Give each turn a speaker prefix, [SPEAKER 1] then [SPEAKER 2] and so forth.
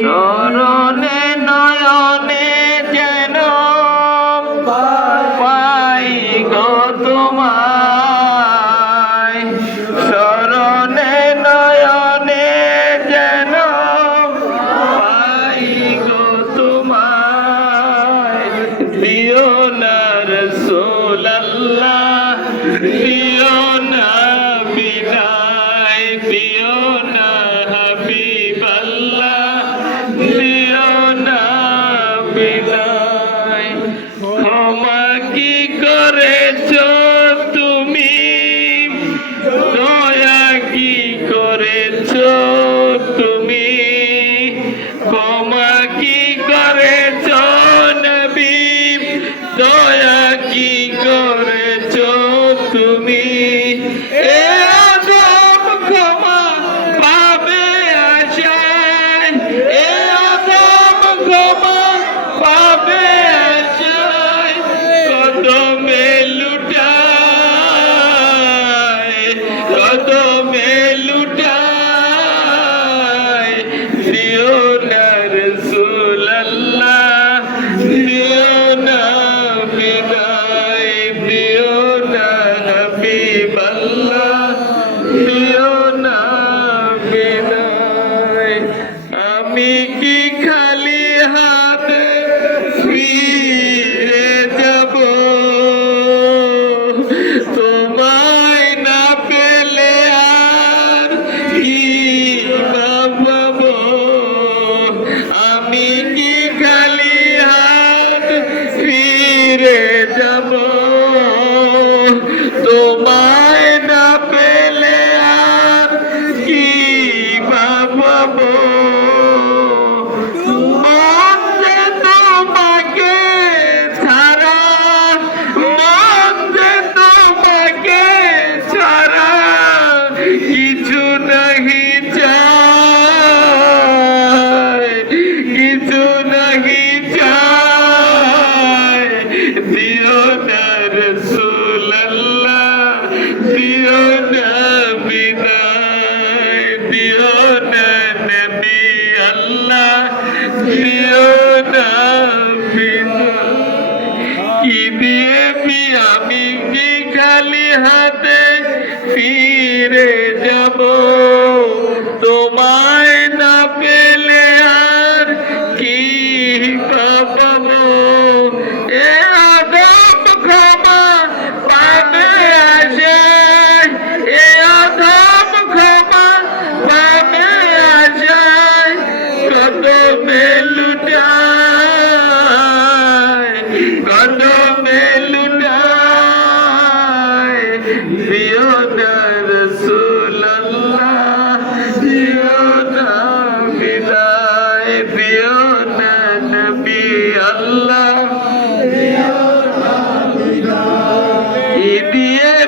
[SPEAKER 1] চরণে নয় তুমি? Kami দিও না কি দিয়েছি আমি কি খালি হাতে ফিরে যাব? আল্লাহ